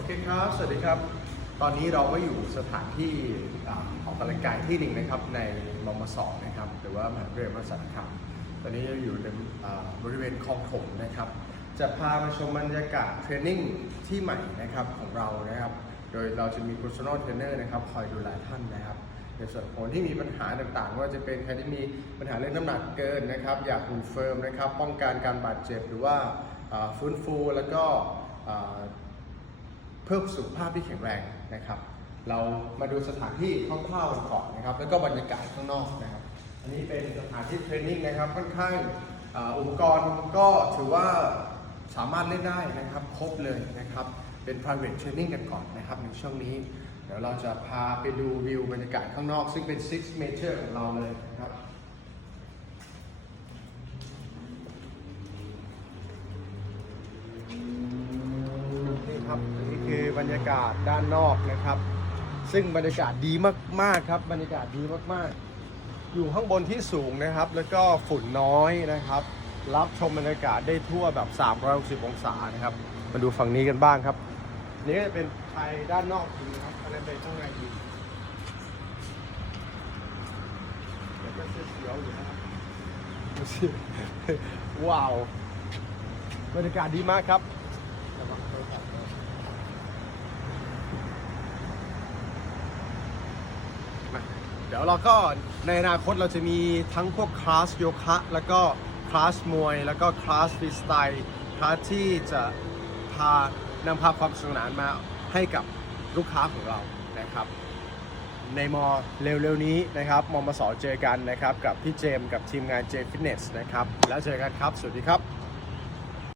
อเคครับ สวัสดีครับ ตอนนี้เราก็อยู่สถานที่ออกกำลังกายที่หนึ่งนะครับในมมสองนะครับ หรือว่ามหาวิทยาลัยมหาสารคามตอนนี้เราอยู่ในบริเวณคลองถมนะครับ จะพามาชมบรรยากาศเทรนนิ่งที่ใหม่นะครับของเรานะครับ โดยเราจะมี personal trainer นะครับคอยดูแลท่านนะครับ ในส่วนคนที่มีปัญหาต่างๆ ว่าจะเป็นใครที่มีปัญหาเรื่องน้ำหนักเกินนะครับ อยากหุ่นเฟิร์มนะครับ ป้องกันการบาดเจ็บหรือว่าฟื้นฟูแล้วก็ พิ่มสุขภาพที่แข็งแรงนะครับ เรามาดูสถานที่คร่าวๆกันก่อนนะครับ แล้วก็บรรยากาศข้างนอกนะครับ อันนี้เป็นสถานที่เทรนนิ่งนะครับค่อนข้างอุปกรณ์ก็ถือว่าสามารถเล่นได้นะครับ ครบเลยนะครับ เป็น private training กันก่อนนะครับในช่วงนี้ เดี๋ยวเราจะพาไปดูวิวบรรยากาศข้างนอก ซึ่งเป็น six major ของเราเลยนะครับ นี่ครับอันนี้คือบรรยากาศด้านนอกนะครับ ซึ่งบรรยากาศดีมากๆครับ บรรยากาศดีมากๆ อยู่ข้างบนที่สูงนะครับ แล้วก็ฝุ่นน้อยนะครับ รับชมบรรยากาศได้ทั่วแบบ 360 องศานะครับ มาดูฝั่งนี้กันบ้างครับ นี่ก็จะเป็นภายด้านนอกจริงครับอันนั้นเป็นข้างในดีเดี๋ยวก็เสียวอยู่นะครับว้าวบรรยากาศดีมากครับ เดี๋ยวเราก็ในอนาคตเราจะมีทั้งพวกคลาสโยคะ แล้วก็คลาสมวย แล้วก็คลาสฟรีสไตล์คลาสที่จะพานำพาความสนุกสนานมาให้กับลูกค้าของเรานะครับ ในมอเร็วๆนี้นะครับมอมาสอเจอกันนะครับ กับพี่เจมกับทีมงานเจฟิตเนสนะครับ แล้วเจอกันครับ สวัสดีครับ